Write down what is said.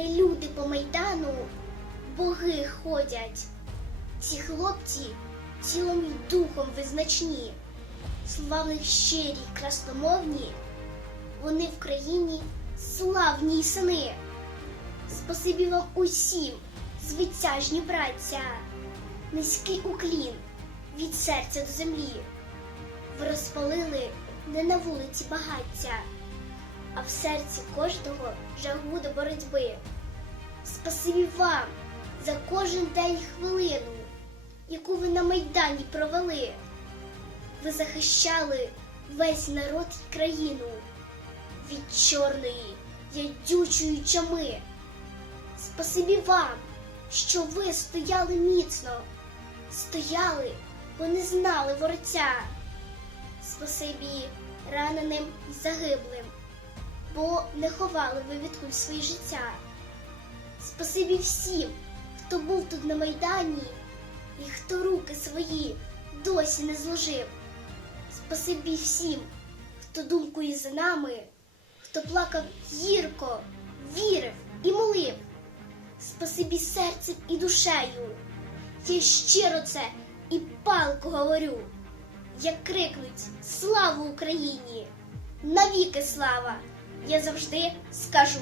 люди по майдану, боги ходять. Ці хлопці тілом і духом визначні, слова в них щирі, красномовні, вони в країні славні сини. Спасибі вам усім, звитяжні браття, низький уклін від серця до землі. Ви розпалили не на вулиці багаття, а в серці кожного жагу до боротьби. Спасибі вам за кожен день хвилину, яку ви на Майдані провели. Ви захищали весь народ і країну від чорної, ядючої чами. Спасибі вам, що ви стояли міцно, стояли, бо не знали ворця. Спасибі раненим і загиблим, бо не ховали ви від куль свої життя. Спасибі всім, хто був тут на Майдані і хто руки свої досі не зложив. Спасибі всім, хто думкою за нами, хто плакав гірко, вірив і молив. Спасибі серцем і душею. Я щиро це і палко говорю. Як крикнуть Слава Україні! Навіки слава! Я завжди скажу.